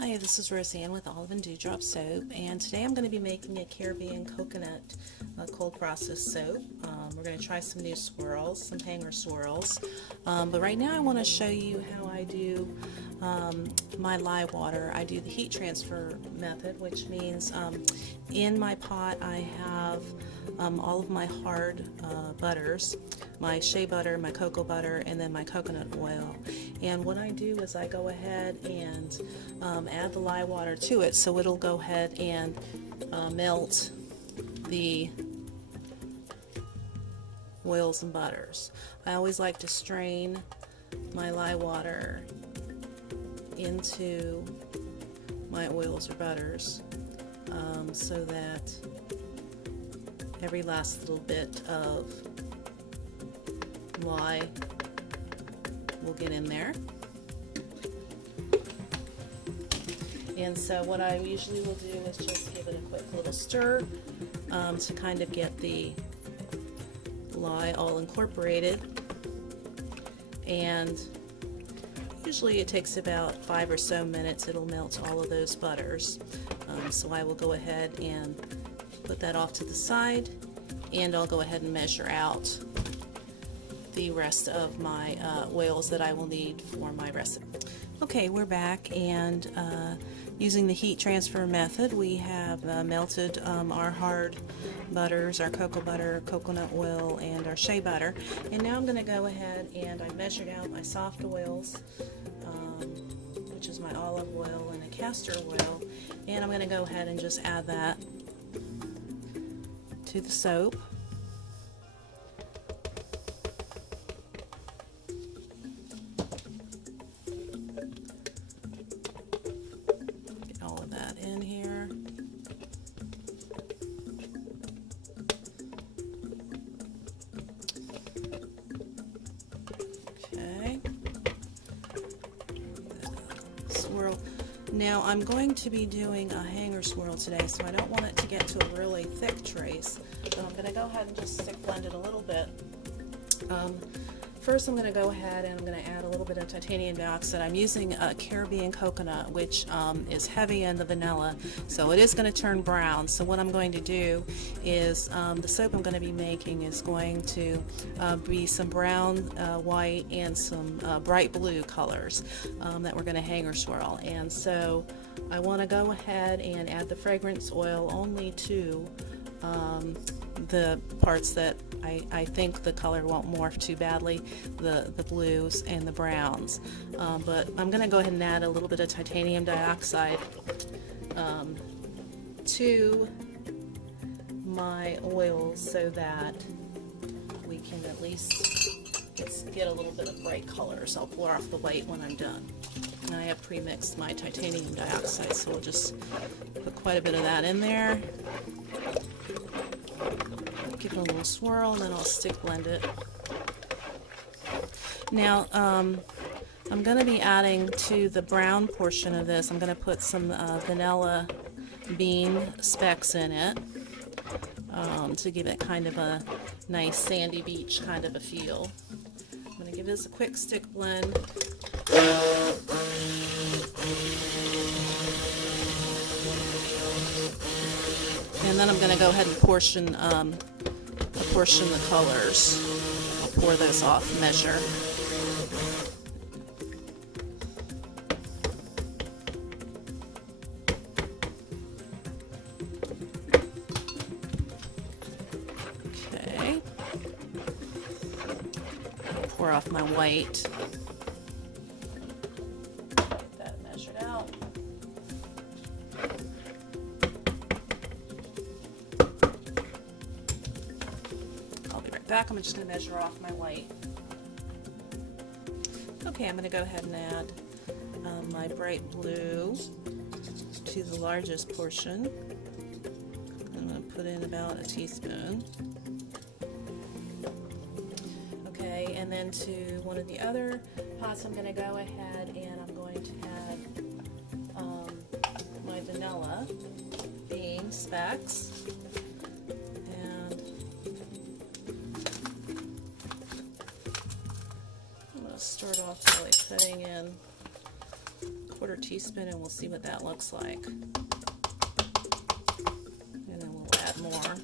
Hi, this is Roseanne with Olive and Dewdrop soap, and today I'm going to be making a Caribbean coconut cold process soap. We're going to try some new swirls, some hanger swirls, but right now I want to show you how I do my lye water. I do the heat transfer method, which means in my pot I have all of my hard butters, my shea butter, my cocoa butter, and then my coconut oil. And what I do is I go ahead and add the lye water to it, so it'll go ahead and melt the oils and butters. I always like to strain my lye water into my oils or butters so that every last little bit of lye will get in there. And so what I usually will do is just give it a quick little stir to kind of get the lye all incorporated. And usually it takes about 5 or so minutes. It'll melt all of those butters. So I will go ahead and put that off to the side, and I'll go ahead and measure out the rest of my oils that I will need for my recipe. Okay, we're back, and using the heat transfer method, we have melted our hard butters, our cocoa butter, coconut oil, and our shea butter. And now I'm going to go ahead and I measured out my soft oils, which is my olive oil and a castor oil, and I'm going to go ahead and just add that to the soap. Get all of that in here. Okay. Swirl. Now I'm going to be doing a hanger swirl today, so I don't want it to get to a really thick trace, but I'm going to go ahead and just stick blend it a little bit. First I'm going to go ahead and I'm going to add a little bit of titanium dioxide. I'm using a Caribbean coconut, which is heavy in the vanilla, so it is going to turn brown. So what I'm going to do is the soap I'm going to be making is going to be some brown, white, and some bright blue colors that we're going to hanger swirl. And so I want to go ahead and add the fragrance oil only to the parts that I think the color won't morph too badly, the blues and the browns. But I'm going to go ahead and add a little bit of titanium dioxide to my oils so that we can at least get a little bit of bright colors. I'll pour off the white when I'm done. And I have pre-mixed my titanium dioxide, so we'll just put quite a bit of that in there. Give it a little swirl, and then I'll stick blend it. Now, I'm going to be adding to the brown portion of this, I'm going to put some vanilla bean specks in it to give it kind of a nice sandy beach kind of a feel. I'm going to give this a quick stick blend. And then I'm going to go ahead and portion the colors. I'll pour those off, measure. Okay. I'll pour off my white. Get that measured out. Back, I'm just going to measure off my white. Okay, I'm going to go ahead and add my bright blue to the largest portion. I'm going to put in about a teaspoon. Okay, and then to one of the other pots, I'm going to go ahead and I'm going to add my vanilla bean specks. start off by putting in 1/4 teaspoon, and we'll see what that looks like. And then we'll add more.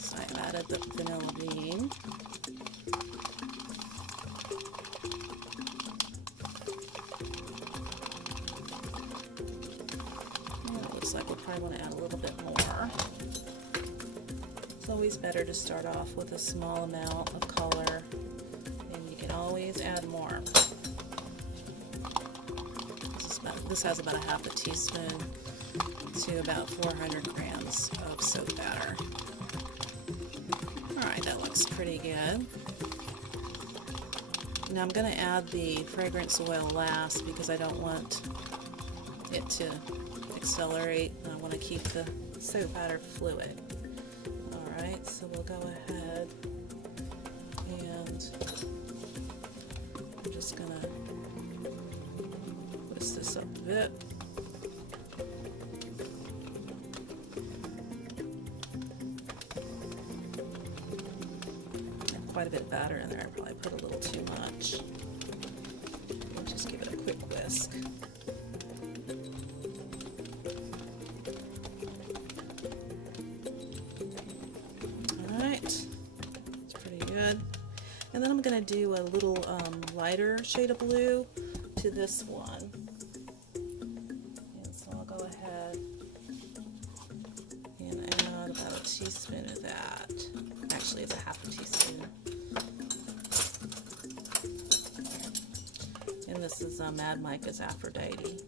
So I added the vanilla bean. And it looks like we'll probably want to add a little bit more. It's always better to start off with a small amount of color, and you can always add more. This has about a 1/2 teaspoon to about 400 grams of soap batter. Alright, that looks pretty good. Now I'm going to add the fragrance oil last because I don't want it to accelerate. I want to keep the soap batter fluid. Alright, so we'll go ahead and I'm just going to twist this up a bit. Quite a bit of batter in there. I probably put a little too much. We'll just give it a quick whisk. Alright, it's pretty good. And then I'm going to do a little lighter shade of blue to this one. And so I'll go ahead and add about a teaspoon of that. Actually, it's a 1/2 teaspoon. And this is Mad Micah's Aphrodite.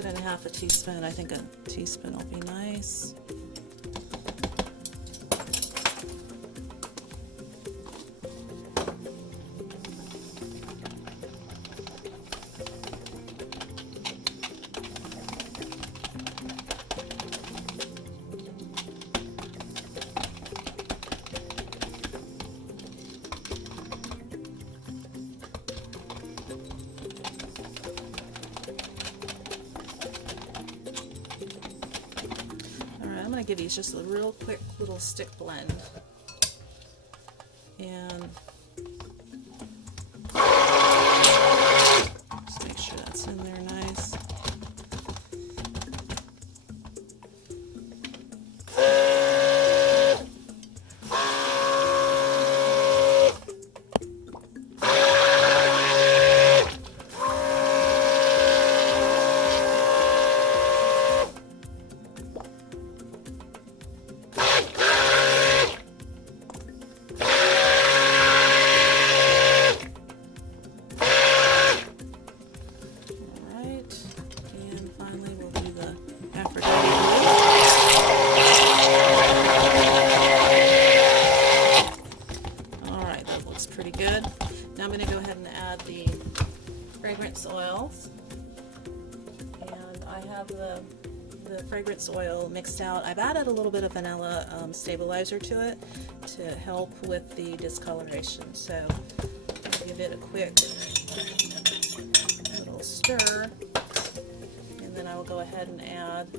Put in 1/2 teaspoon. I think a teaspoon will be nice. I'm going to give these just a real quick little stick blend. And just make sure that's in there nice. Fragrance oils, and I have the fragrance oil mixed out. I've added a little bit of vanilla stabilizer to it to help with the discoloration, so I'll give it a quick little stir, and then I will go ahead and add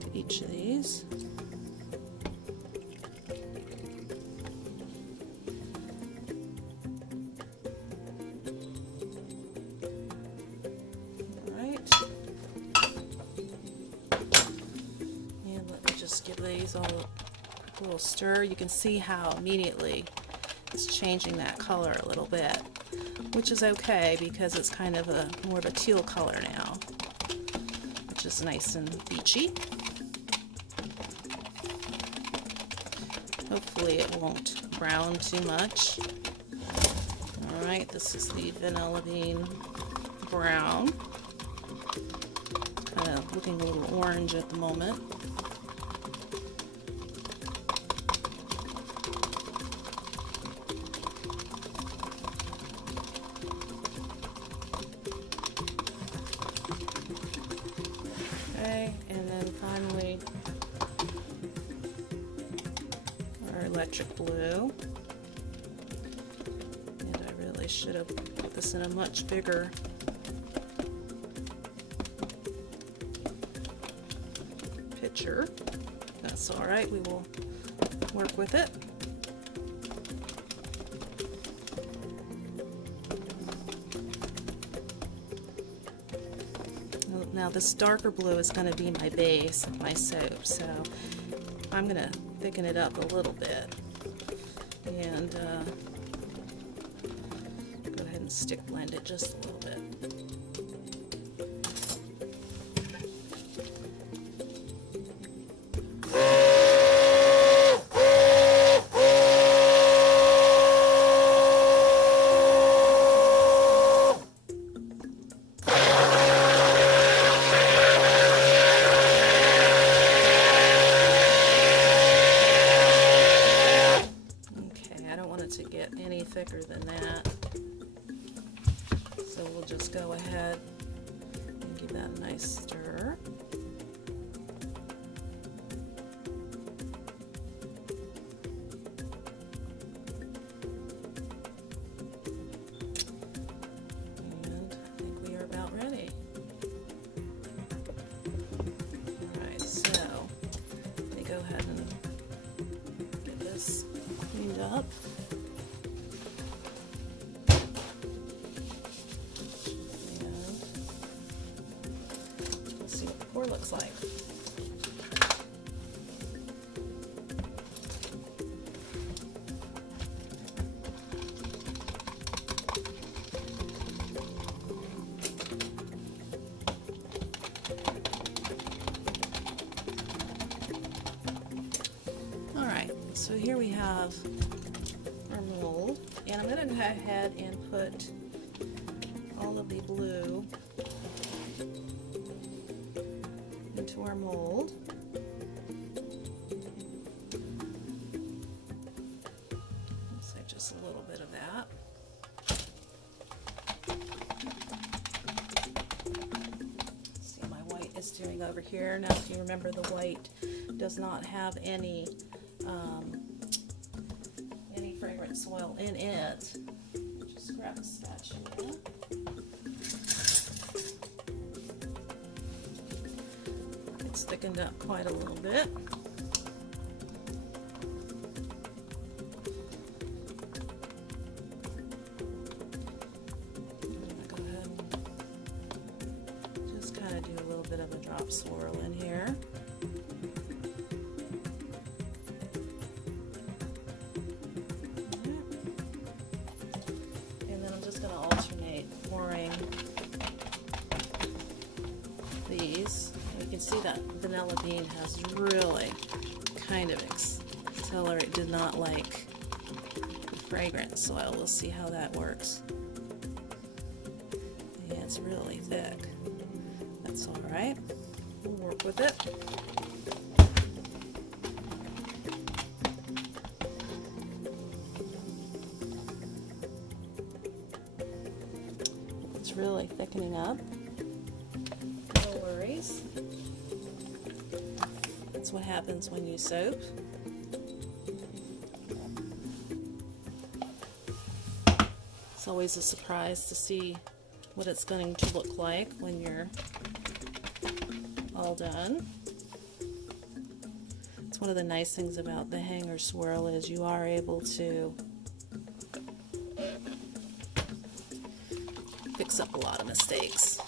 to each of these. Give these all a little stir. You can see how immediately it's changing that color a little bit, which is okay because it's kind of more of a teal color now, which is nice and beachy. Hopefully it won't brown too much. Alright, this is the vanilla bean brown. Kind of looking a little orange at the moment. electric blue. And I really should have put this in a much bigger picture. That's all right, we will work with it. Now this darker blue is going to be my base of my soap, so I'm going to thicken it up a little bit and go ahead and stick blend it just a little bit. Thicker than that, so we'll just go ahead and give that a nice stir. And I think we are about ready. Alright, so let me go ahead and get this cleaned up. Looks like. All right, so here we have our mold, and I'm going to go ahead and put all of the blue into our mold. So just a little bit of that. See, my white is doing over here. Now if you remember, the white does not have any fragrance oil in it. Just grab a spatula. It's thickened up quite a little bit. I'm going to go ahead and just kind of do a little bit of a drop swirl in here. And then I'm just going to alternate pouring these. You can see that vanilla bean has really kind of it did not like the fragrance, so we'll see how that works. Yeah, it's really thick. That's all right. We'll work with it. It's really thickening up. No worries. That's what happens when you soap. It's always a surprise to see what it's going to look like when you're all done. It's one of the nice things about the Hangar Swirl is you are able to fix up a lot of mistakes.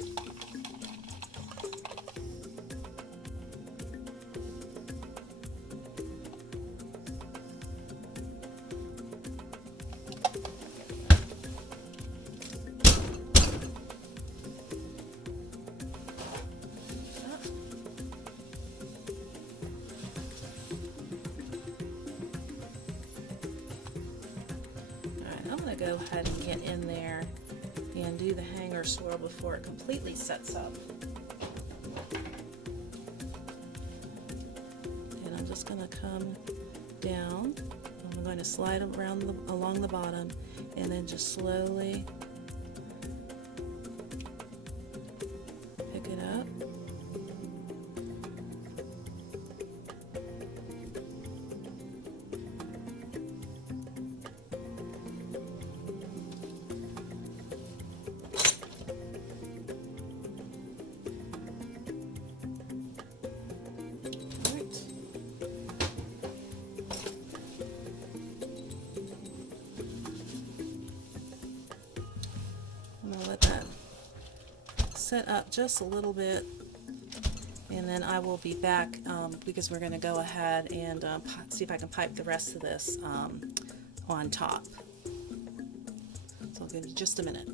Go ahead and get in there and do the Hangar Swirl before it completely sets up. And I'm just going to come down. I'm going to slide around along the bottom and then just slowly pick it up. set up just a little bit, and then I will be back because we're going to go ahead and see if I can pipe the rest of this on top. So I'll give you just a minute.